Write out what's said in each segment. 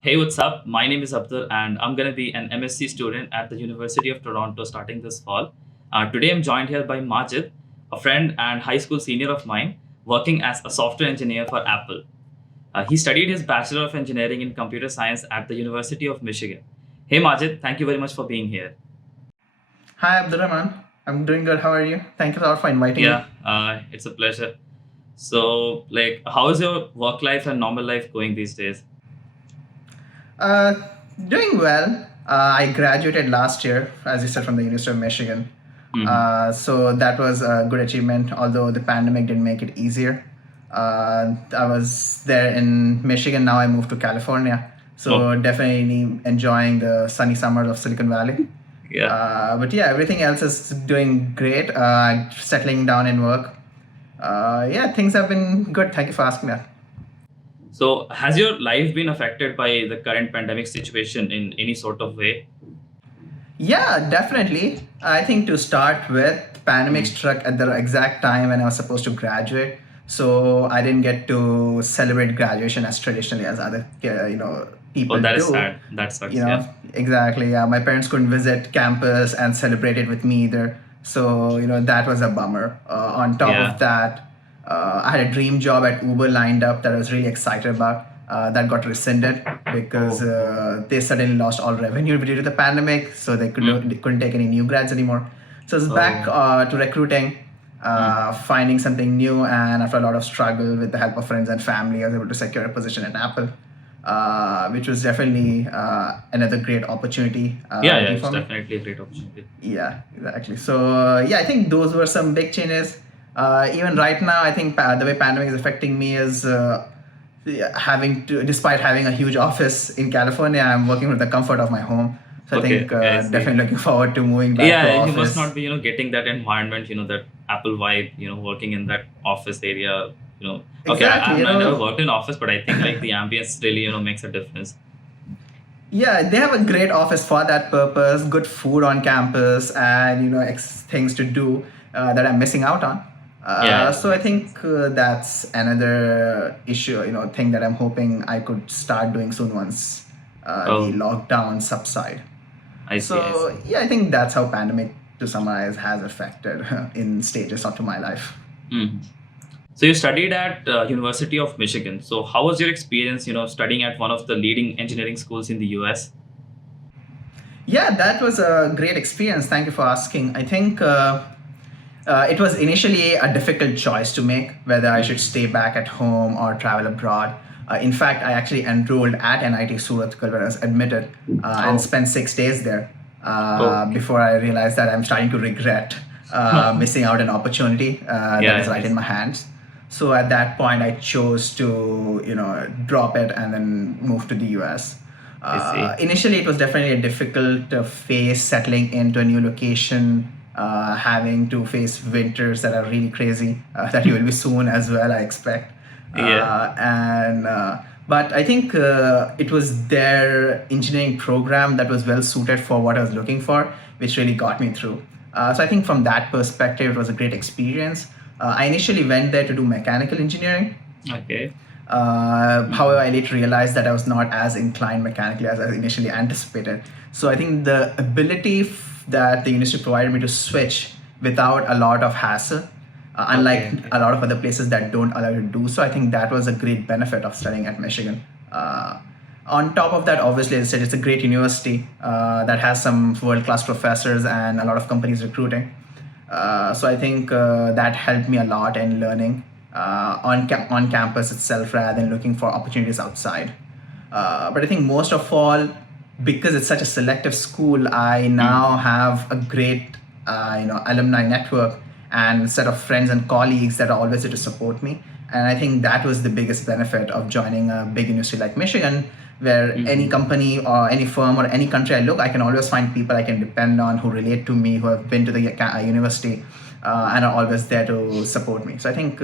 Hey, what's up? My name is Abdul, and I'm going to be an MSc student at the University of Toronto starting this fall. Today, I'm joined here by Majid, a friend and high school senior of mine, working as a software engineer for Apple. He studied his Bachelor of Engineering in Computer Science at the University of Michigan. Hey, Majid, thank you very much for being here. Hi, Abdurrahman. I'm doing good. How are you? Thank you for inviting me. It's a pleasure. So, how is your work life and normal life going these days? Uh, Doing well. I graduated last year, as you said, from the University of Michigan. Mhm. So that was a good achievement, although the pandemic didn't make it easier. I was there in Michigan. Now I moved to California. Oh, So definitely enjoying the sunny summers of Silicon Valley. yeah. But yeah, everything else is doing great. Settling down in work. Yeah, things have been good. Thank you for asking that. So, has your life been affected by the current pandemic situation in any sort of way? Yeah, definitely. I think to start with, pandemic Mm. struck at the exact time when I was supposed to graduate. So I didn't get to celebrate graduation as traditionally as other, Oh, people that is do. sad. That You sucks. Yeah. know, exactly. Yeah, my parents couldn't visit campus and celebrate it with me either. So that was a bummer. On top of Yeah. that, I had a dream job at Uber lined up that I was really excited about. That got rescinded because Oh. they suddenly lost all revenue due to the pandemic, so Mm. they couldn't take any new grads anymore. So it's back Oh. to recruiting, Mm. finding something new, and after a lot of struggle with the help of friends and family, I was able to secure a position at Apple, which was definitely another great opportunity, Yeah, I yeah. think, It's for me. definitely a great opportunity. Yeah, exactly. So yeah, I think those were some big changes. Even right now, I think the way pandemic is affecting me is having to, despite having a huge office in California, I'm working from the comfort of my home. So I Okay. think Okay. I see. definitely looking forward to moving back to Yeah, you must office. not be, getting that environment, that Apple vibe, working in that office area. Okay, Exactly. I never worked in office, but I think like the ambience really, makes a difference. Yeah, they have a great office for that purpose, good food on campus, and things to do that I'm missing out on. Yeah, yeah, So I makes sense. think that's another issue, thing that I'm hoping I could start doing soon once the Oh, lockdown subside. I see. I So see. yeah, I think that's how pandemic, to summarize, has affected in stages onto my life. Mhm. So you studied at University of Michigan. So how was your experience, studying at one of the leading engineering schools in the US? Yeah, that was a great experience. Thank you for asking. I think it was initially a difficult choice to make whether I should Mhm. stay back at home or travel abroad. In fact, I actually enrolled at NIT Surat when I was admitted and Oh, spent 6 days there okay. before I realized that I'm starting to regret missing out an opportunity that is Yeah, I right in my see. hands. So at that point, I chose to drop it and then move to the US. I see. Initially, it was definitely a difficult phase settling into a new location, having to face winters that are really crazy, that you will be soon as well, I expect. Yeah, And But I think it was their engineering program that was well suited for what I was looking for, which really got me through. So I think from that perspective, it was a great experience. I initially went there to do mechanical engineering. okay. However, Mhm. I later realized that I was not as inclined mechanically as I initially anticipated. So I think the ability that the university provided me to switch without a lot of hassle, unlike Okay, okay. a lot of other places that don't allow you to do so, I think that was a great benefit of studying at Michigan. On top of that, obviously, as I said, it's a great university that has some world-class professors and a lot of companies recruiting. So I think that helped me a lot in learning on campus itself rather than looking for opportunities outside. But I think most of all, because it's such a selective school, I Mhm. now have a great alumni network and set of friends and colleagues that are always there to support me. And I think that was the biggest benefit of joining a big university like Michigan, where any Mhm. company or any firm or any country I look, I can always find people I can depend on who relate to me, who have been to the university, and are always there to support me. So I think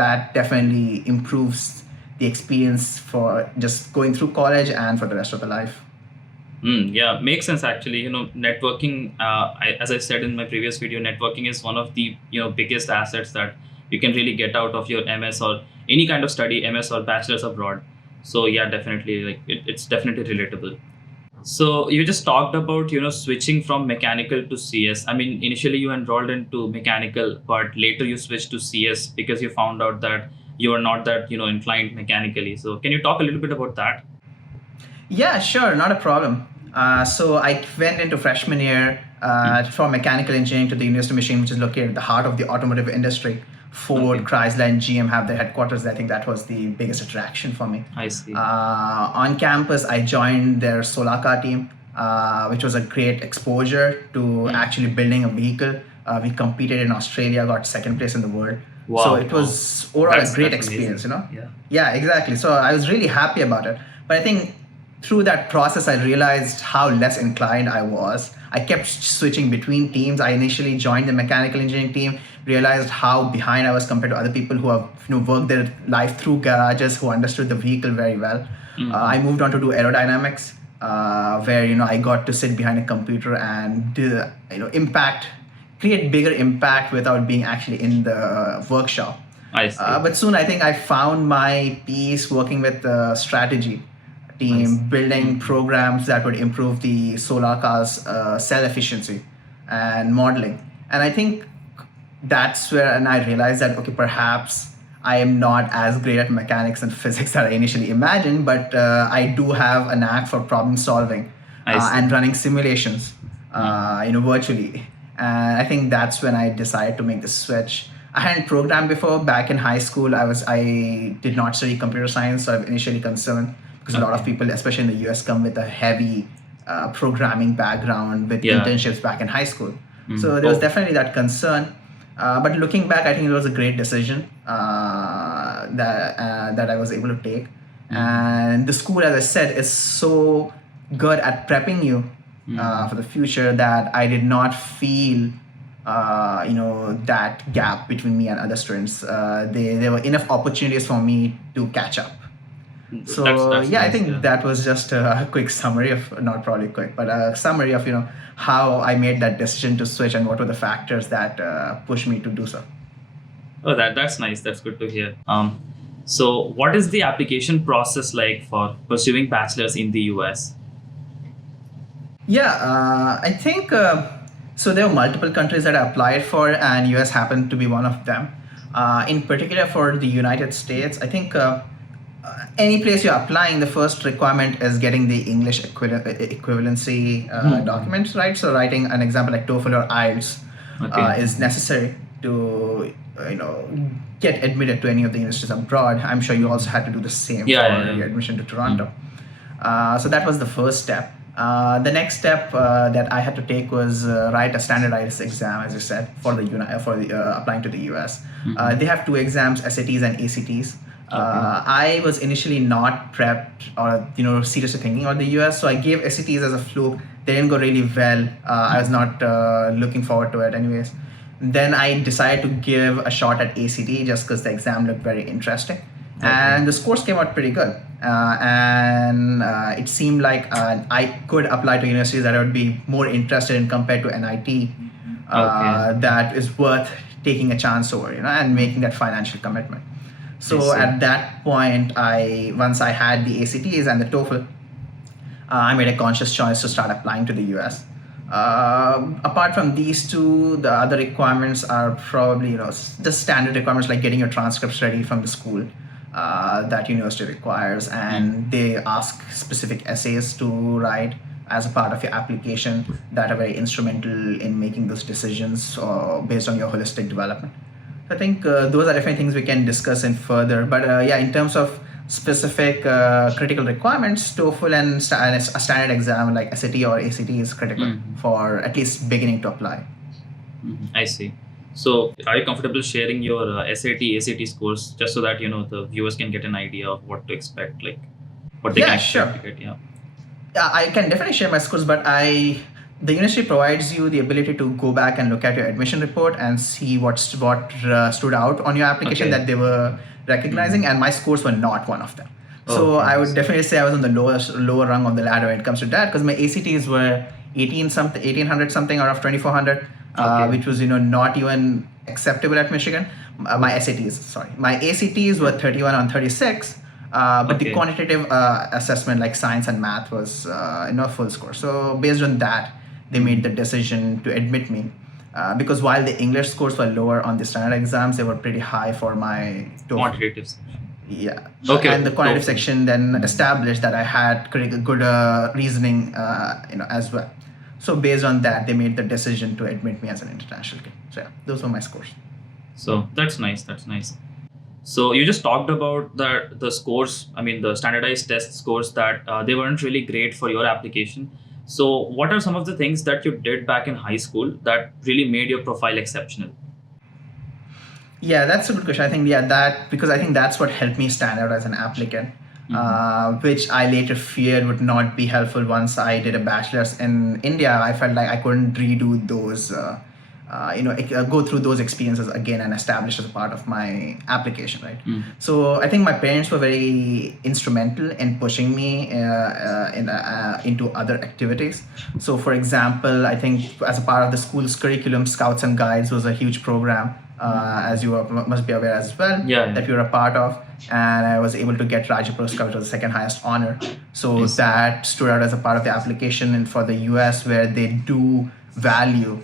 that definitely improves the experience for just going through college and for the rest of the life. Yeah, makes sense actually. Networking, as I said in my previous video, networking is one of the biggest assets that you can really get out of your MS or any kind of study, MS or bachelor's abroad. So yeah, definitely, like it's definitely relatable. So you just talked about switching from mechanical to CS. I mean, initially you enrolled into mechanical, but later you switched to CS because you found out that you are not that inclined mechanically. So can you talk a little bit about that? Yeah, sure, not a problem. So I went into freshman year Mm. from mechanical engineering to the University of Michigan, which is located at the heart of the automotive industry. Ford, Okay, Chrysler, and GM have their headquarters. I think that was the biggest attraction for me. I see. On campus, I joined their solar car team, which was a great exposure to Mm. actually building a vehicle. We competed in Australia, got second place in the world. So Wow, it wow, was overall a great that's experience, amazing. you know? Yeah, Yeah, exactly. So I was really happy about it. But I think through that process, I realized how less inclined I was. I kept switching between teams. I initially joined the mechanical engineering team, realized how behind I was compared to other people who have worked their life through garages, who understood the vehicle very well. hmm, I moved on to do aerodynamics, where I got to sit behind a computer and do, impact, create bigger impact without being actually in the workshop. I see. But soon I think I found my piece working with the strategy I see. team, building Hmm. programs that would improve the solar cars' cell efficiency and modeling. And I think that's where, and I realized that, okay, perhaps I am not as great at mechanics and physics that I initially imagined, but I do have a knack for problem solving I and see. running simulations, Hmm. virtually. And I think that's when I decided to make the switch. I hadn't programmed before. Back in high school, I did not study computer science, so I'm initially concerned because a lot of Okay. people, especially in the US, come with a heavy programming background with Yeah. internships back in high school. Mm. So there was Oh, definitely that concern. But looking back, I think it was a great decision that I was able to take. hmm, And the school, as I said, is so good at prepping you hmm. for the future that I did not feel that gap between me and other students. There were enough opportunities for me to catch up. So That's yeah, I nice. think Yeah. that was just a quick summary of, not probably quick, but a summary of how I made that decision to switch and what were the factors that pushed me to do so. Oh, that's nice. That's good to hear. So what is the application process like for pursuing bachelors in the US? Yeah, I think so. There were multiple countries that I applied for, and US happened to be one of them. In particular, for the United States, I think any place you're applying, the first requirement is getting the English equivalency Hmm. documents, right? So writing an example like TOEFL or IELTS Okay. is necessary to get admitted to any of the universities abroad. I'm sure you also had to do the same Yeah, yeah, for yeah. your admission to Hmm. Toronto. So that was the first step. The next step that I had to take was write a standardized exam, as you said, for the applying to the US. Hmm. They have two exams, SATs and ACTs. Okay. I was initially not prepped or seriously thinking about the US, so I gave SATs as a fluke. They didn't go really well. I was not looking forward to it, anyways. Then I decided to give a shot at ACT just because the exam looked very interesting, Okay. and the scores came out pretty good. And it seemed like I could apply to universities that I would be more interested in compared to NIT. Okay. That is worth taking a chance over, and making that financial commitment. I So see. at that point, once I had the ACTs and the TOEFL, I made a conscious choice to start applying to the US. Apart from these two, the other requirements are probably just standard requirements like getting your transcripts ready from the school that university requires, Hmm. and they ask specific essays to write as a part of your application that are very instrumental in making those decisions based on your holistic development. I think those are definitely things we can discuss in further. But yeah, in terms of specific critical requirements, TOEFL and a standard exam like SAT or ACT is critical Hmm. for at least beginning to apply. Hmm. I see. So are you comfortable sharing your SAT, ACT scores just so that the viewers can get an idea of what to expect, like what they can Yeah, expect sure. to get? Yeah. I can definitely share my scores, but the university provides you the ability to go back and look at your admission report and see what stood out on your application Okay. that they were Hmm. recognizing, and my scores were not one of them. Oh, So okay. I I would see. definitely say I was on the lower rung of the ladder when it comes to that, because my ACTs were 1800 something out of 2400, Okay. which was not even acceptable at Michigan. My Oh. SATs, sorry, my ACTs were 31 on 36, But the Okay. quantitative assessment, like science and math, was full score. So based on that, they made the decision to admit me. Because while the English scores were lower on the standard exams, they were pretty high for my TOEFL. Quantitative section. Yeah, Okay. and the quantitative TOEFL. section then established that I had good reasoning, as well. So based on that, they made the decision to admit me as an international kid. So yeah, those were my scores. So that's nice. That's nice. So you just talked about the scores. I mean, the standardized test scores that they weren't really great for your application. So what are some of the things that you did back in high school that really made your profile exceptional? Yeah, that's a good question. I think, yeah, that, because I think that's what helped me stand out as an applicant, which I later feared would not be helpful once I did a bachelor's in India. I felt like I couldn't redo those, go through those experiences again and establish as a part of my application, right? So I think my parents were very instrumental in pushing me into other activities. So, for example, I think as a part of the school's curriculum, Scouts and Guides was a huge program, as you must be aware as well, Yeah, yeah. that you're a part of. And I was able to get Raja Puraskar, which was the second highest honor. So Nice. that stood out as a part of the application, and for the US, where they do value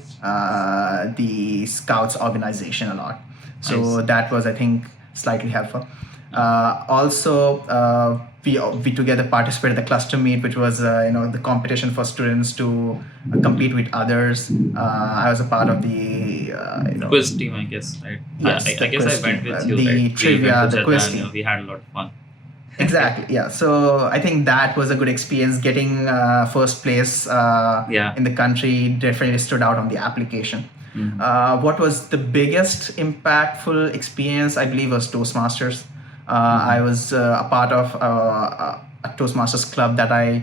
the Scouts organization a lot. So Nice. that was, I think, slightly helpful. Also, we together participated in the cluster meet, which was the competition for students to compete with others. I was a part of the Quiz team, I guess, right? Yeah, yes, I the guess I quiz went team, with you, the right? We trivia, went to the quiz Jeddah and team. we had a lot of fun. Exactly, yeah. So I think that was a good experience. Getting first place Yeah. in the country definitely stood out on the application. What was the biggest impactful experience, I believe, was Toastmasters. I was a part of a Toastmasters club that I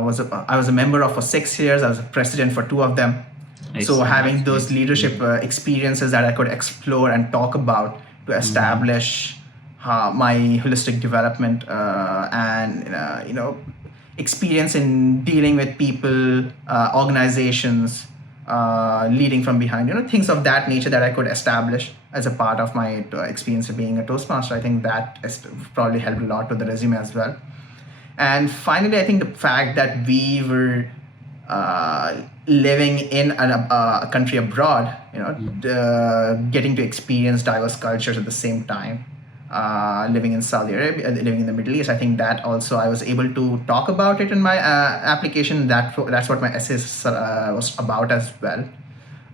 was a member of for 6 years. I was a president for 2 of them. Nice. So having Nice. those leadership experiences that I could explore and talk about to establish my holistic development and experience in dealing with people, organizations, leading from behind, things of that nature that I could establish as a part of my experience of being a Toastmaster. I think that has probably helped a lot to the resume as well. And finally, I think the fact that we were living in a country abroad, getting to experience diverse cultures at the same time, living in Saudi Arabia, living in the Middle East. I think that also I was able to talk about it in my application. That's what my essay was about as well.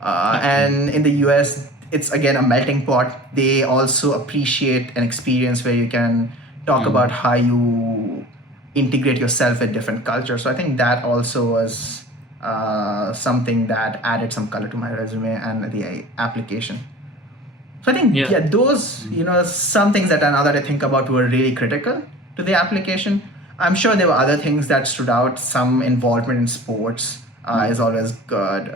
And in the US, it's again a melting pot. They also appreciate an experience where you can talk about how you integrate yourself with different cultures. So I think that also was something that added some color to my resume and the application. So I think, yeah, those, some things that now that I think about were really critical to the application. I'm sure there were other things that stood out. Some involvement in sports is always good.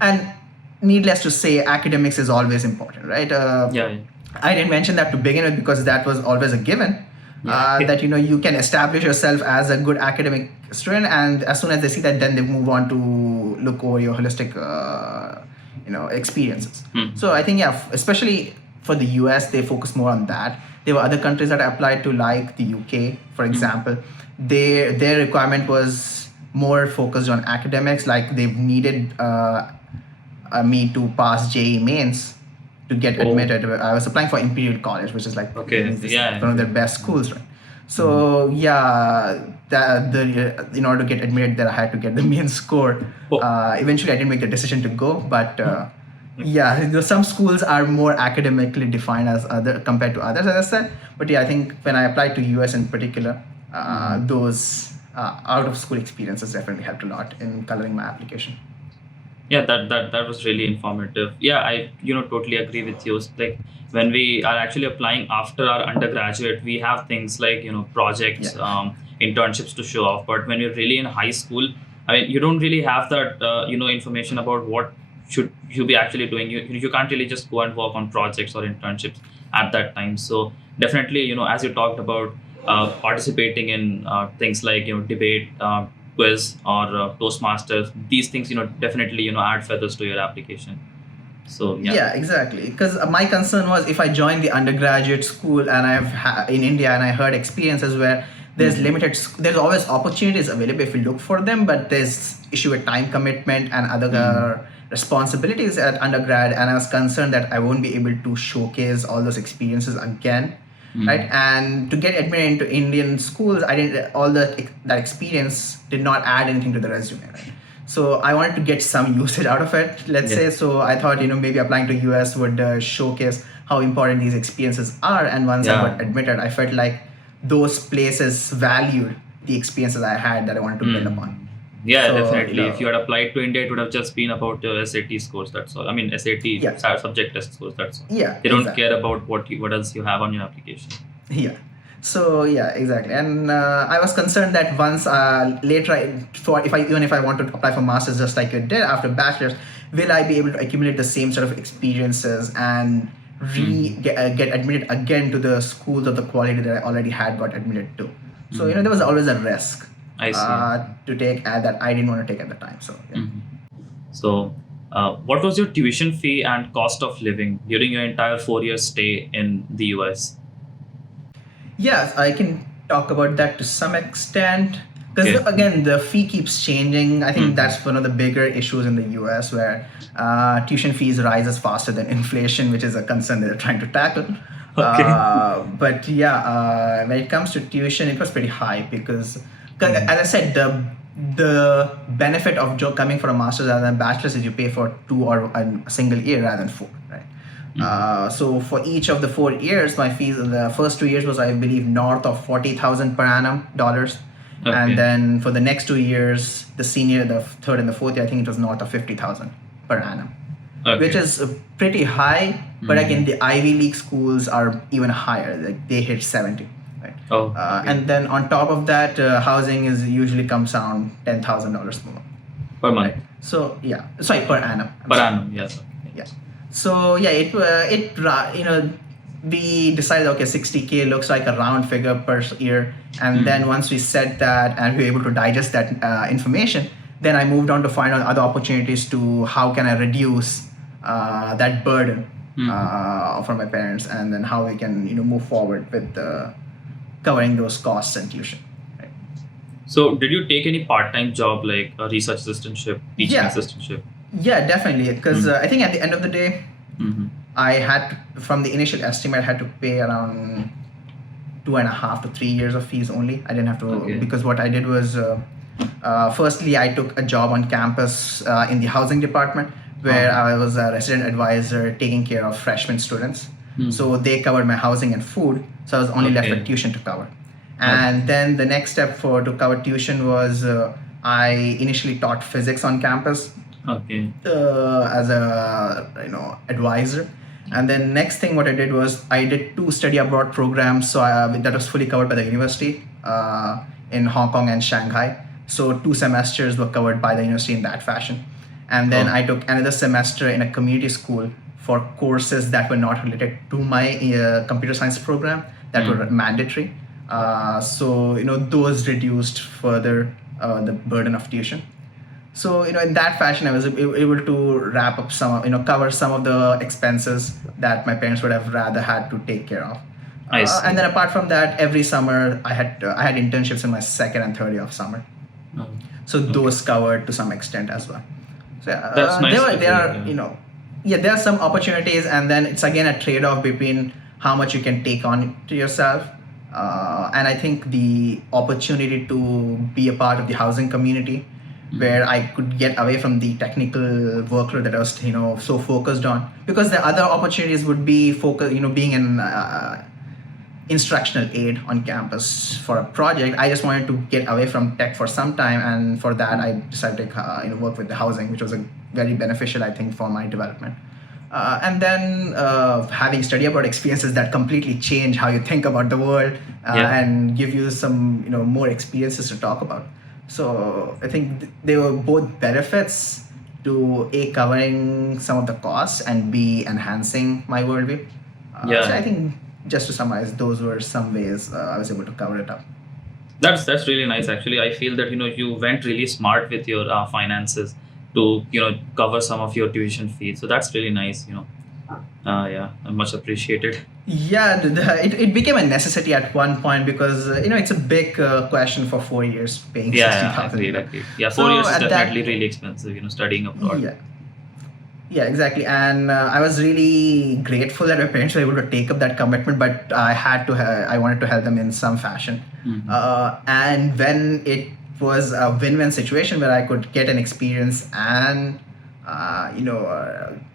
And needless to say, academics is always important, right? Yeah. I didn't mention that to begin with because that was always a given. That you can establish yourself as a good academic student, and as soon as they see that, then they move on to look over your holistic experiences. So I think, yeah, especially for the US, they focus more on that. There were other countries that I applied to, like the UK, for example. Their requirement was more focused on academics. Like they needed me to pass JEE mains to get admitted. I was applying for Imperial College, which is like one of their best schools, right? So yeah, in order to get admitted there, I had to get the main score. Eventually, I didn't make the decision to go, but yeah, some schools are more academically defined as compared to others, as I said. But yeah, I think when I applied to US in particular, those out of school experiences definitely helped a lot in coloring my application. Yeah, that was really informative. Yeah, I totally agree with you. Like when we are actually applying after our undergraduate, we have things like projects, internships to show off. But when you're really in high school, I mean, you don't really have that information about what should you be actually doing. You can't really just go and work on projects or internships at that time. So definitely, as you talked about participating in things like debate, quiz, or Toastmasters, these things definitely add feathers to your application. So yeah. Yeah, exactly. Because my concern was if I joined the undergraduate school and in India and I heard experiences where there's there's always opportunities available if you look for them, but there's issue with time commitment and other responsibilities at undergrad, and I was concerned that I won't be able to showcase all those experiences again, right? And to get admitted into Indian schools, I didn't all that experience did not add anything to the resume, right? So I wanted to get some usage out of it, let's say. So I thought, maybe applying to US would showcase how important these experiences are. And once I got admitted, I felt like those places valued the experiences I had that I wanted to build upon. Yeah, So, definitely. If you had applied to India, it would have just been about your SAT scores. That's all. I mean, SAT subject test scores. That's all. Yeah, they don't care about what else you have on your application. Yeah. So yeah, exactly. And I was concerned that once later, even if I want to apply for masters just like you did after bachelor's, will I be able to accumulate the same sort of experiences and get admitted again to the schools of the quality that I already had got admitted to? So there was always a risk to take that I didn't want to take at the time. So yeah. So what was your tuition fee and cost of living during your entire 4 year stay in the US? Yeah, I can talk about that to some extent. Because again, the fee keeps changing. I think that's one of the bigger issues in the US, where tuition fees rises faster than inflation, which is a concern that they're trying to tackle. But yeah, when it comes to tuition, it was pretty high because as I said, the benefit of coming for a master's rather than bachelor's is you pay for 2 or a single year rather than 4, right? So for each of the 4 years, my fees in the first 2 years was, I believe, north of 40,000 per annum dollars. And then for the next 2 years, the senior, the third and the fourth year, I think it was north of 50,000 per annum, which is pretty high. But again, the Ivy League schools are even higher. Like they hit 70. Right? And then on top of that, housing usually comes around $10,000 more per month. Right? So yeah, sorry, per annum. Per annum, yes. Yeah. So yeah, we decided, okay, 60K looks like a round figure per year, and then once we set that and we were able to digest that information, then I moved on to find out other opportunities to how can I reduce that burden for my parents, and then how we can move forward with covering those costs and tuition. Right? So did you take any part-time job like a research assistantship, teaching assistantship? Yeah, definitely. Because I think at the end of the day, I had from the initial estimate, I had to pay around 2.5 to 3 years of fees only. I didn't have to because what I did was, firstly, I took a job on campus in the housing department where I was a resident advisor taking care of freshman students. So they covered my housing and food. So I was only left with tuition to cover. And then the next step to cover tuition was I initially taught physics on campus. As a advisor, and then next thing what I did was I did 2 study abroad programs, so that was fully covered by the university in Hong Kong and Shanghai. So 2 semesters were covered by the university in that fashion, and then I took another semester in a community school for courses that were not related to my computer science program that were mandatory. So those reduced further the burden of tuition. So in that fashion, I was able to wrap up cover some of the expenses that my parents would have rather had to take care of. And then apart from that, every summer I had internships in my second and third year of summer. So those covered to some extent as well. So that's nice. There are some opportunities, and then it's again a trade-off between how much you can take on to yourself. And I think the opportunity to be a part of the housing community, where I could get away from the technical workload that I was, so focused on. Because the other opportunities would be being an instructional aid on campus for a project. I just wanted to get away from tech for some time, and for that I decided to work with the housing, which was a very beneficial, I think, for my development. And then having study abroad experiences that completely change how you think about the world and give you some more experiences to talk about. So I think they were both benefits to A, covering some of the costs, and B, enhancing my worldview. So I think just to summarize, those were some ways I was able to cover it up. That's really nice. Actually, I feel that you went really smart with your finances. to cover some of your tuition fees. So that's really nice. Yeah, much appreciated. Yeah, it became a necessity at one point because it's a big question for 4 years paying Yeah, sixty yeah, thousand. agreed. Yeah, four So years is at definitely that, really expensive. Studying abroad. yeah, yeah, exactly. And I was really grateful that my parents were able to take up that commitment, but I wanted to help them in some fashion. And when it was a win-win situation where I could get an experience and,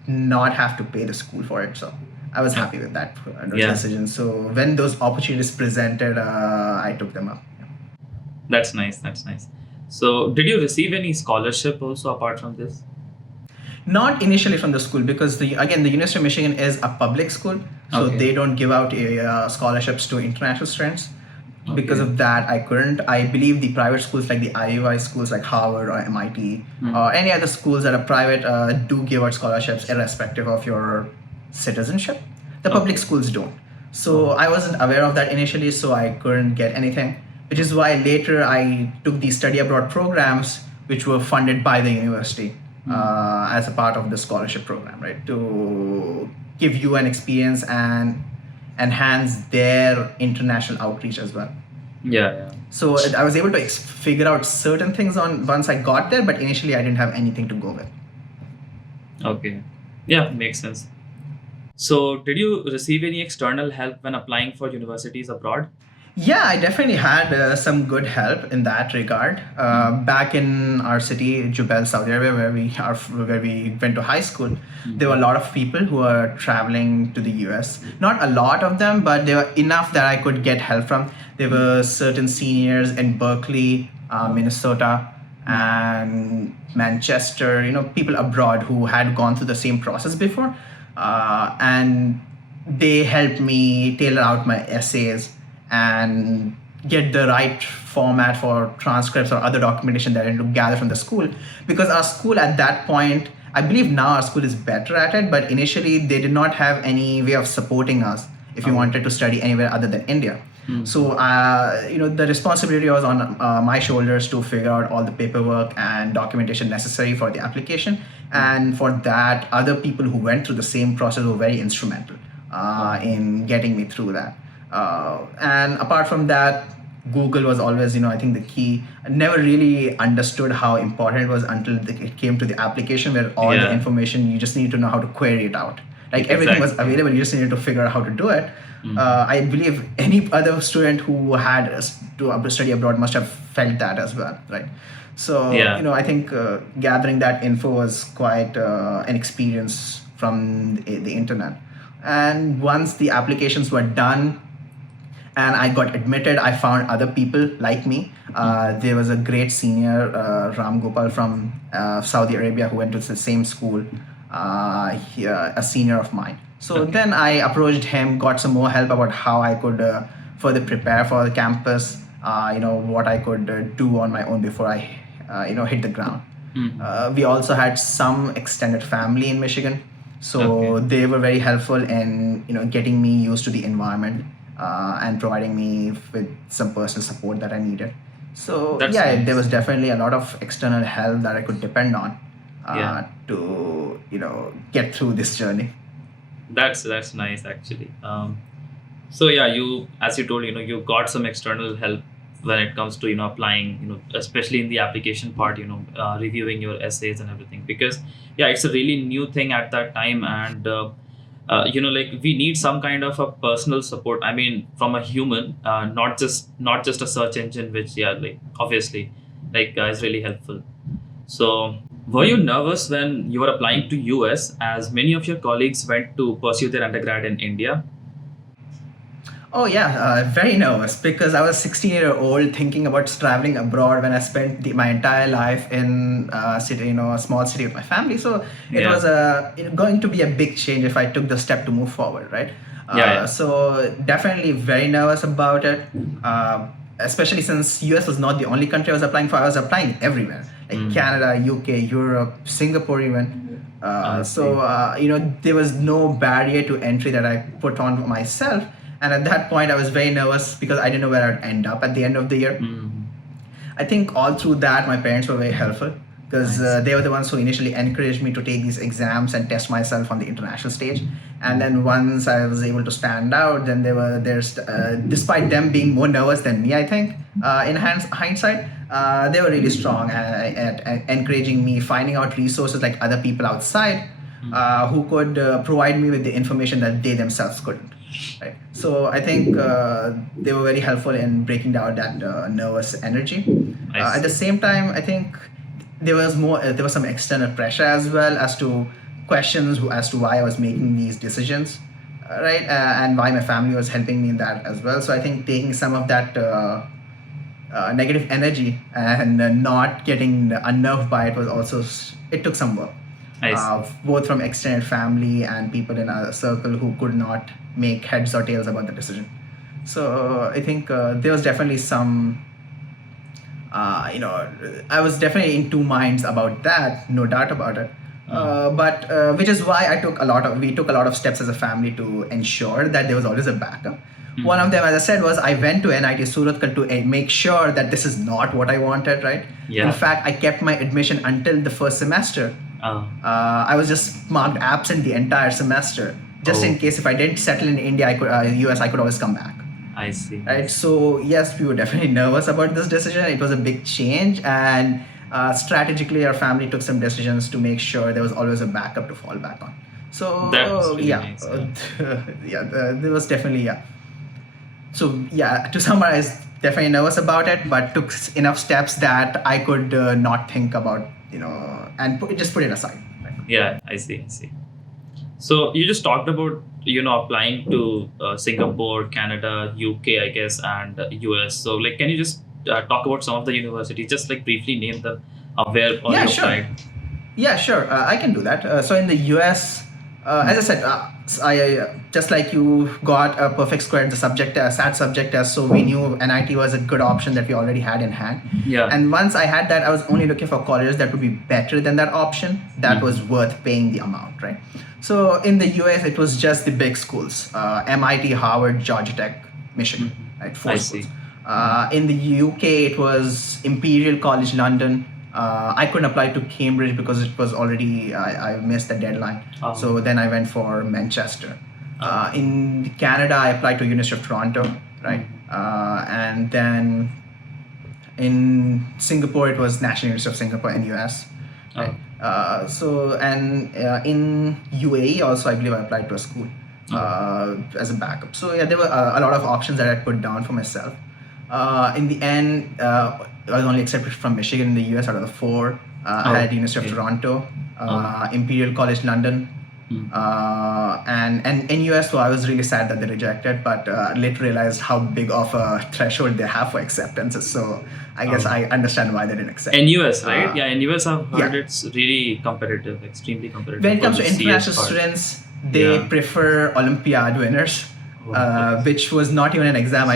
not have to pay the school for it. So I was happy with that Yeah, decision. So when those opportunities presented, I took them up. that's nice. That's nice. So, did you receive any scholarship also apart from this? Not initially from the school because the University of Michigan is a public school, so Okay. they don't give out scholarships to international students. Because Okay. of that, I couldn't. I believe the private schools like the IUI schools like Harvard or MIT or any other schools that are private do give out scholarships irrespective of your citizenship. The public Okay. schools don't. So I wasn't aware of that initially, so I couldn't get anything. Which is why later I took the study abroad programs, which were funded by the university as a part of the scholarship program, right? To give you an experience and enhance their international outreach as well. Yeah, yeah. So I was able to figure out certain things on once I got there, but initially I didn't have anything to go with. Okay. Yeah, makes sense. So, did you receive any external help when applying for universities abroad? Yeah, I definitely had some good help in that regard. Back in our city, Jubail, Saudi Arabia, where we went to high school, there were a lot of people who were traveling to the US. Not a lot of them, but there were enough that I could get help from. There were certain seniors in Berkeley, Minnesota, and Manchester. People abroad who had gone through the same process before, and they helped me tailor out my essays and get the right format for transcripts or other documentation that I need to gather from the school. Because our school at that point, I believe now our school is better at it, but initially they did not have any way of supporting us if you wanted to study anywhere other than India. So, the responsibility was on my shoulders to figure out all the paperwork and documentation necessary for the application. And for that, other people who went through the same process were very instrumental in getting me through that. And apart from that, Google was always, I think the key. I never really understood how important it was until it came to the application where all the information, you just need to know how to query it out. Like everything was available, you just needed to figure out how to do it. I believe any other student who had to study abroad must have felt that as well, right? So, I think gathering that info was quite an experience from the internet. And once the applications were done, and I got admitted, I found other people like me. There was a great senior, Ram Gopal from Saudi Arabia, who went to the same school, a senior of mine. So then I approached him, got some more help about how I could further prepare for the campus, what I could do on my own before I, hit the ground. We also had some extended family in Michigan. So they were very helpful in, getting me used to the environment. And providing me with some personal support that I needed. So Nice. there was definitely a lot of external help that I could depend on to get through this journey. That's nice actually. So yeah, you as you told, you got some external help when it comes to applying, especially in the application part, reviewing your essays and everything, because it's a really new thing at that time. And like we need some kind of a personal support, I mean, from a human, not just a search engine, which like obviously like is really helpful. So were you nervous when you were applying to US, as many of your colleagues went to pursue their undergrad in India? Oh yeah, very nervous because I was 16-year-old thinking about traveling abroad when I spent my entire life in a city, a small city with my family. So it was going to be a big change if I took the step to move forward, right? So definitely very nervous about it, especially since US was not the only country I was applying for. I was applying everywhere, like Canada, UK, Europe, Singapore even. There was no barrier to entry that I put on myself. And at that point, I was very nervous because I didn't know where I'd end up at the end of the year. I think all through that, my parents were very helpful. because Nice. they were the ones who initially encouraged me to take these exams and test myself on the international stage. And then once I was able to stand out, then despite them being more nervous than me, I think, in hindsight, they were really strong at encouraging me, finding out resources like other people outside who could provide me with the information that they themselves couldn't. Right. So I think they were very helpful in breaking down that nervous energy. I At the see. same time, I think there was some external pressure as well as to questions as to why I was making these decisions, right? And why my family was helping me in that as well. So I think taking some of that negative energy and not getting unnerved by it was also it took some work, I see. both from extended family and people in our circle who could not make heads or tails about the decision. So I think there was definitely some I was definitely in two minds about that, no doubt about it. But which is why we took a lot of steps as a family to ensure that there was always a backup. One of them, as I said, was I went to NIT Surathkal to make sure that this is not what I wanted, right? Yeah. In fact, I kept my admission until the first semester. Oh. I was just marked absent the entire semester, just in case if I didn't settle in India, US, I could always come back. I see. Right. So yes, we were definitely nervous about this decision. It was a big change, and strategically, our family took some decisions to make sure there was always a backup to fall back on. So That's really yeah, nice, there was definitely So yeah, to summarize, definitely nervous about it, but took enough steps that I could not think about, and just put it aside. Right? Yeah, I see. I see. So you just talked about applying to Singapore, Canada, UK, I guess, and US. So like, can you just talk about some of the universities? Just like briefly name them where all Yeah, you sure. applied. Yeah, sure. I can do that. So in the US, as I said, I just like you got a perfect square in the SAT subject test, so we knew NIT was a good option that we already had in hand. Yeah. And once I had that, I was only looking for colleges that would be better than that option, that was worth paying the amount, right? So in the US, it was just the big schools: MIT, Harvard, Georgia Tech, Michigan, right? Four I schools. see. In the UK, it was Imperial College London. I couldn't apply to Cambridge because it was already I missed the deadline. Oh. So then I went for Manchester. In Canada, I applied to University of Toronto, right? And then in Singapore, it was National University of Singapore, NUS. Right? In UAE also, I believe I applied to a school as a backup. So yeah, there were a lot of options that I put down for myself. In the end, I was only accepted from Michigan in the US out of the four. I had University of Toronto, Imperial College London, and NUS. So I was really sad that they rejected, but later realized how big of a threshold they have for acceptances. So I guess I understand why they didn't accept. NUS, right? NUS, I've heard yeah. it's really competitive, extremely competitive. When it comes for to the CS international part. students, they prefer Olympiad winners, which was not even an exam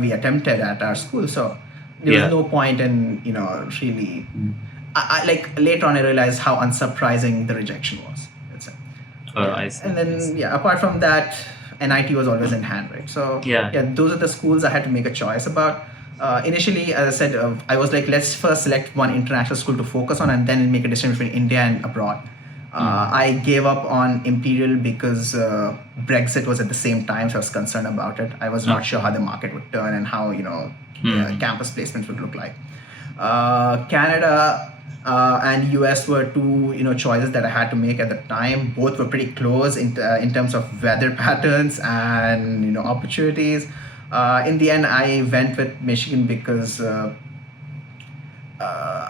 we attempted at our school. So there was no point in really. I like later on I realized how unsurprising the rejection was. I see. And then apart from that, NIT was always in hand, right? So those are the schools I had to make a choice about. Initially, as I said, I was like, let's first select one international school to focus on, and then make a decision between India and abroad. I gave up on Imperial because Brexit was at the same time, so I was concerned about it. I was not sure how the market would turn and how campus placements would look like. Canada and US were two choices that I had to make at the time. Both were pretty close in terms of weather patterns and opportunities. In the end, I went with Michigan because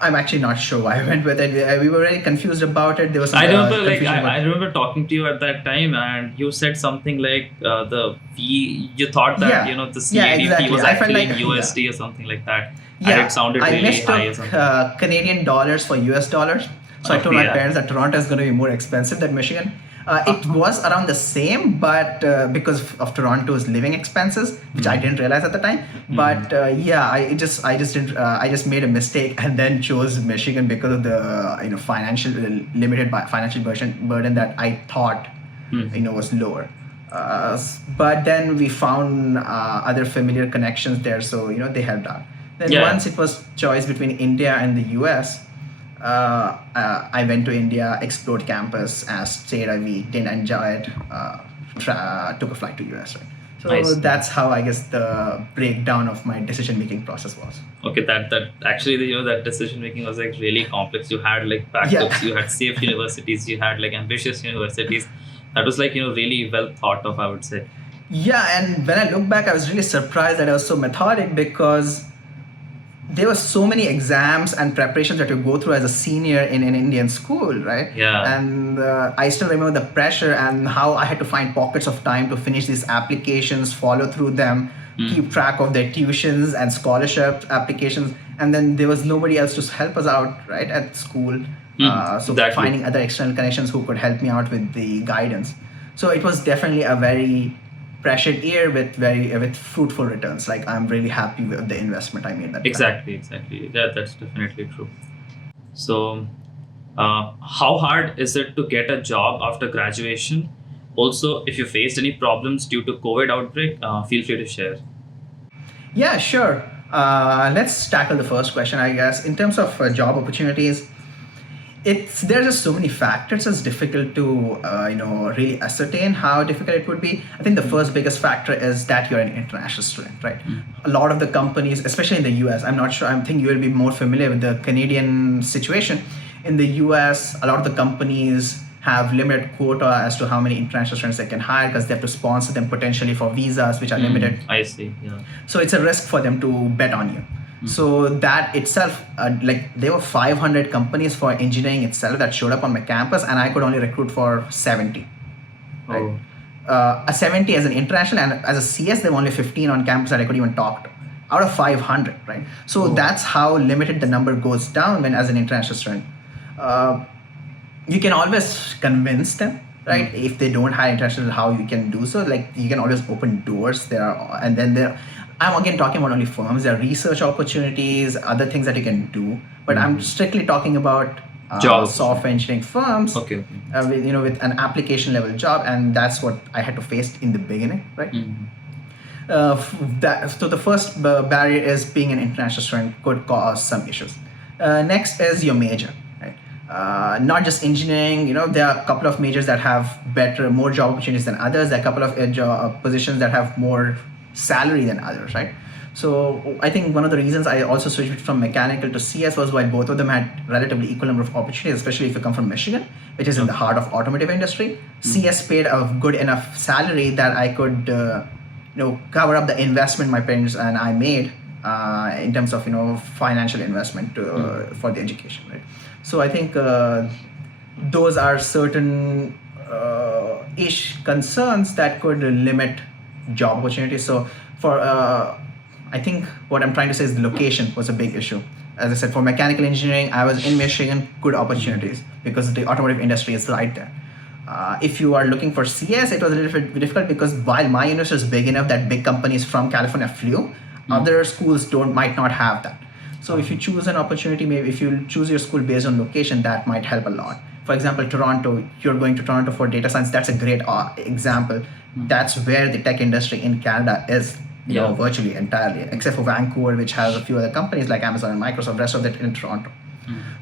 I'm actually not sure why I went with it. We were very confused about it. There was some I remember, confusion I remember talking to you at that time, and you said something like the fee. You thought that the CAD fee was actually in USD or something like that. And it sounded really high or something. Canadian dollars for US dollars. So I told my parents that Toronto is going to be more expensive than Michigan. It was around the same, but because of Toronto's living expenses, which I didn't realize at the time. But I just made a mistake and then chose Michigan because of the limited financial burden that I thought was lower. But then we found other familiar connections there, so they helped out. Then once it was choice between India and the US. I went to India, explored campus, stayed a week, didn't enjoy it, took a flight to US, right? I So see. that's how I guess the breakdown of my decision making process was. Okay, that actually that decision making was like really complex. You had like Yeah. backups, you had safe universities, you had like ambitious universities. That was like really well thought of, I would say. Yeah, and when I look back, I was really surprised that I was so methodic because there were so many exams and preparations that you go through as a senior in an Indian school, right? Yeah. And I still remember the pressure and how I had to find pockets of time to finish these applications, follow through them, keep track of their tuitions and scholarship applications. And then there was nobody else to help us out, right, at school. So Exactly. finding other external connections who could help me out with the guidance. So it was definitely a very pressured year with fruitful returns. Like I'm really happy with the investment I made that time. Exactly. Yeah, that's definitely true. So, how hard is it to get a job after graduation? Also, if you faced any problems due to COVID outbreak, feel free to share. Yeah, sure. Let's tackle the first question, I guess. In terms of job opportunities, there's just so many factors. It's difficult to really ascertain how difficult it would be. I think the first biggest factor is that you're an international student, right? A lot of the companies, especially in the US, I'm not sure. I think you will be more familiar with the Canadian situation. In the US, a lot of the companies have limited quota as to how many international students they can hire because they have to sponsor them potentially for visas which are limited. I see. Yeah. So it's a risk for them to bet on you. So that itself, like there were 500 companies for engineering itself that showed up on my campus, and I could only recruit for 70. Right? A 70 as an international, and as a CS, there were only 15 on campus that I could even talk to out of 500. Right? So that's how limited the number goes down when as an international student. You can always convince them, right? If they don't hire international, how you can do so? Like you can always open doors there, and then there. I'm again talking about only firms. There are research opportunities, other things that you can do, but I'm strictly talking about Jobs. software engineering firms. Okay. With an application level job, and that's what I had to face in the beginning, right? So the first barrier is being an international student could cause some issues. Next is your major, right? Not just engineering. There are a couple of majors that have more job opportunities than others. There are a couple of positions that have more salary than others, right? So I think one of the reasons I also switched from mechanical to CS was while both of them had relatively equal number of opportunities, especially if you come from Michigan, which is in the heart of automotive industry. CS paid a good enough salary that I could cover up the investment my parents and I made in terms of financial investment for the education, right? So I think those are certain concerns that could limit job opportunities. So for I think what I'm trying to say is the location was a big issue. As I said, for mechanical engineering, I was in Michigan, good opportunities because the automotive industry is right there. If you are looking for CS, it was a little bit difficult because while my university is big enough that big companies from California flew, other schools might not have that. So if you choose an opportunity, maybe if you choose your school based on location, that might help a lot. For example, Toronto, you're going to Toronto for data science. That's a great example. That's where the tech industry in Canada is, virtually entirely, except for Vancouver, which has a few other companies like Amazon and Microsoft, rest of it in Toronto.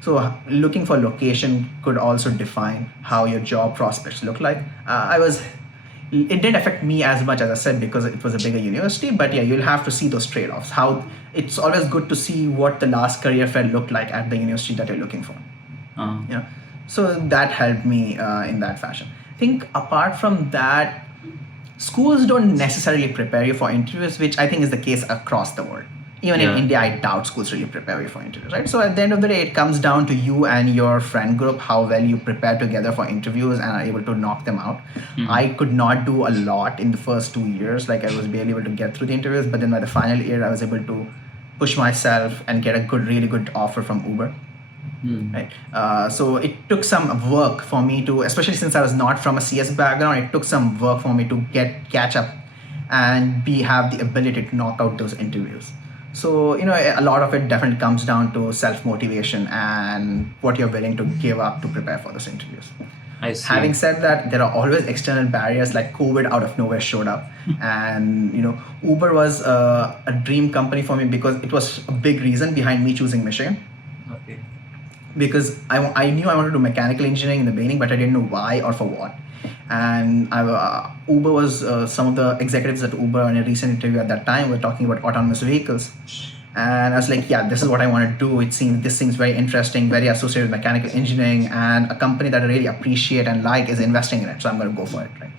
So looking for location could also define how your job prospects look like. It didn't affect me as much as I said because it was a bigger university, but yeah, you'll have to see those trade-offs. How it's always good to see what the last career fair looked like at the university that you're looking for. So that helped me in that fashion. I think apart from that, schools don't necessarily prepare you for interviews, which I think is the case across the world. Even in India, I doubt schools really prepare you for interviews, right? So at the end of the day, it comes down to you and your friend group, how well you prepare together for interviews and are able to knock them out. I could not do a lot in the first 2 years. Like I was barely able to get through the interviews, but then by the final year, I was able to push myself and get a really good offer from Uber. Right. So it took some work for me to, especially since I was not from a CS background, it took some work for me to catch up and have the ability to knock out those interviews. So, a lot of it definitely comes down to self-motivation and what you're willing to give up to prepare for those interviews. I see. Having said that, there are always external barriers like COVID out of nowhere showed up. And, Uber was a dream company for me because it was a big reason behind me choosing Michigan. Okay. because I knew I wanted to do mechanical engineering in the beginning, but I didn't know why or for what. And Uber was some of the executives at Uber in a recent interview at that time were talking about autonomous vehicles. And I was like, yeah, this is what I want to do. This seems very interesting, very associated with mechanical engineering, and a company that I really appreciate and like is investing in it. So I'm going to go for it, right?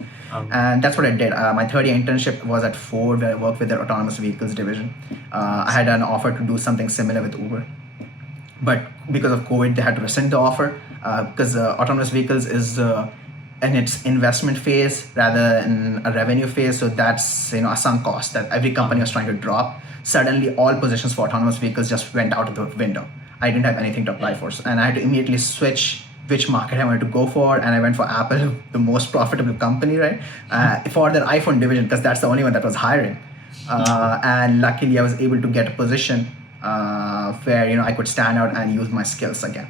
And that's what I did. My third year internship was at Ford, where I worked with their autonomous vehicles division. I had an offer to do something similar with Uber, but because of COVID, they had to rescind the offer because autonomous vehicles is in its investment phase rather than a revenue phase. So that's a sunk cost that every company was trying to drop. Suddenly, all positions for autonomous vehicles just went out of the window. I didn't have anything to apply for, and I had to immediately switch which market I wanted to go for, and I went for Apple, the most profitable company, right, for their iPhone division because that's the only one that was hiring. And luckily, I was able to get a position where I could stand out and use my skills again.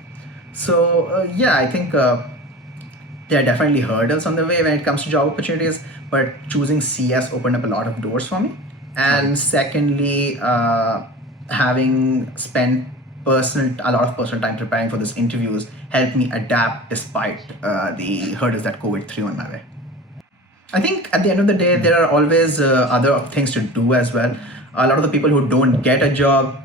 So yeah, I think there are definitely hurdles on the way when it comes to job opportunities, but choosing CS opened up a lot of doors for me. And secondly, having spent a lot of personal time preparing for these interviews helped me adapt despite the hurdles that COVID threw in my way. I think at the end of the day, there are always other things to do as well. A lot of the people who don't get a job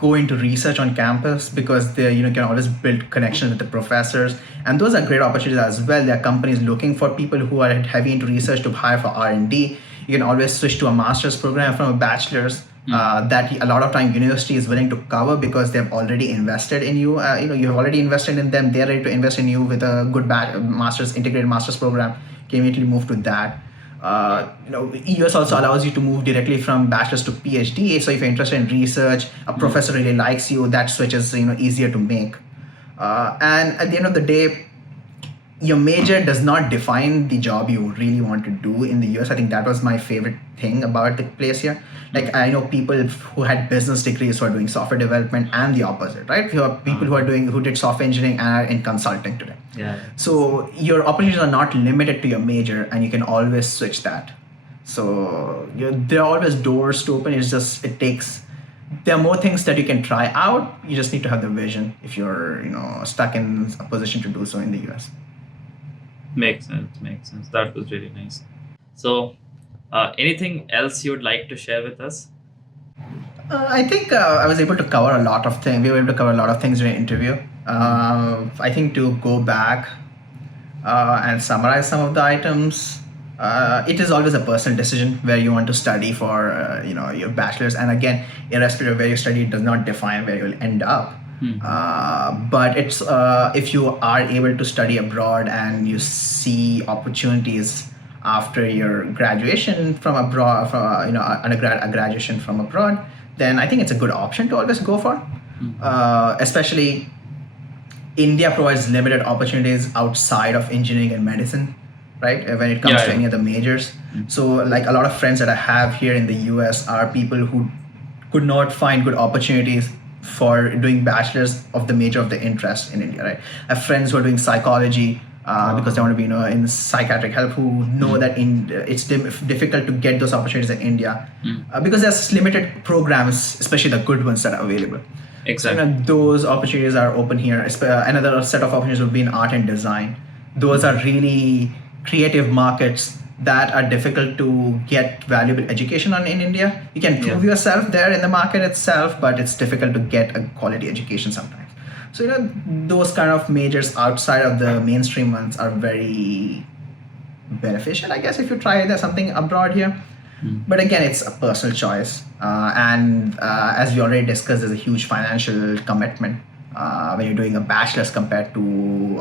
go into research on campus because they can always build connections with the professors, and those are great opportunities as well. There are companies looking for people who are heavy into research to hire for R&D. You can always switch to a master's program from a bachelor's that a lot of time university is willing to cover because they've already invested in you. You have already invested in them. They're ready to invest in you with a good integrated master's program. You can immediately move to that. EUS also allows you to move directly from bachelor's to PhD. So if you're interested in research, a professor really likes you, that switch is easier to make. And at the end of the day, your major does not define the job you really want to do in the US. I think that was my favorite thing about the place here. Like I know people who had business degrees who are doing software development and the opposite, right? You have people who did software engineering and are in consulting today. Yeah. So your opportunities are not limited to your major, and you can always switch that. So there are always doors to open. There are more things that you can try out. You just need to have the vision if you're stuck in a position to do so in the US. Makes sense. That was really nice. So, anything else you'd like to share with us? I think I was able to cover a lot of things. We were able to cover a lot of things during the interview. I think to go back and summarize some of the items, it is always a personal decision where you want to study for your bachelor's. And again, irrespective of where you study, it does not define where you'll end up. But it's if you are able to study abroad and you see opportunities after your graduation from abroad, a graduation from abroad, then I think it's a good option to always go for. Especially India provides limited opportunities outside of engineering and medicine, right? When it comes to any of the majors. So like a lot of friends that I have here in the US are people who could not find good opportunities for doing bachelors of the major of their interest in India, right? I have friends who are doing psychology because they want to be in psychiatric help, who know that it's difficult to get those opportunities in India because there's limited programs, especially the good ones that are available. Exactly. So, those opportunities are open here. Another set of opportunities would be in art and design. Those are really creative markets that are difficult to get valuable education on in India. You can prove yourself there in the market itself, but it's difficult to get a quality education sometimes. So those kind of majors outside of the mainstream ones are very beneficial, I guess, if you try something abroad here. But again, it's a personal choice. And as we already discussed, there's a huge financial commitment when you're doing a bachelor's compared to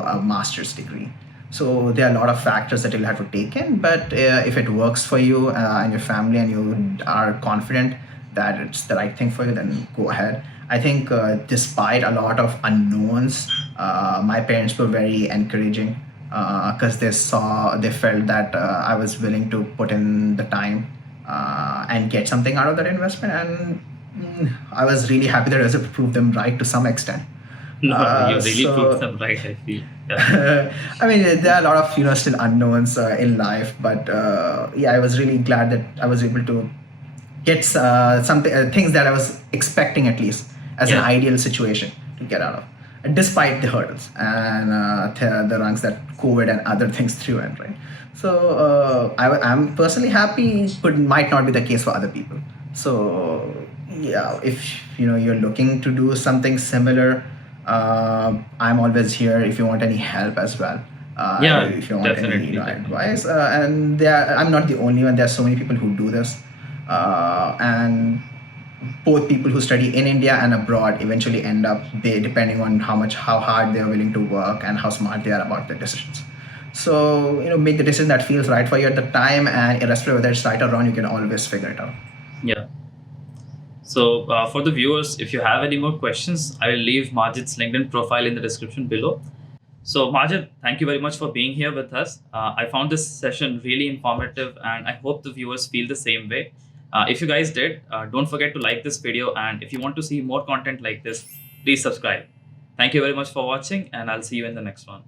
a master's degree. So there are a lot of factors that you'll have to take in, but if it works for you and your family and you are confident that it's the right thing for you, then go ahead. I think despite a lot of unknowns, my parents were very encouraging because they felt that I was willing to put in the time and get something out of that investment. And I was really happy that I was able to prove them right to some extent. No, you really proved them right, I feel. Yeah. I mean, there are a lot of still unknowns in life, but I was really glad that I was able to get something things that I was expecting at least as an ideal situation to get out of. despite the hurdles and the rungs that COVID and other things threw in, right? So I'm personally happy, but might not be the case for other people. So yeah, if you're looking to do something similar, I'm always here if you want any help as well. Yeah, If you want any definitely, definitely. advice, and I'm not the only one. There are so many people who do this, and both people who study in India and abroad eventually end up, depending on how hard they are willing to work and how smart they are about their decisions. So make the decision that feels right for you at the time, and irrespective of whether it's right or wrong, you can always figure it out. Yeah. So, for the viewers, if you have any more questions, I will leave Majid's LinkedIn profile in the description below. So, Majid, thank you very much for being here with us. I found this session really informative, and I hope the viewers feel the same way. If you guys did, don't forget to like this video. And if you want to see more content like this, please subscribe. Thank you very much for watching, and I'll see you in the next one.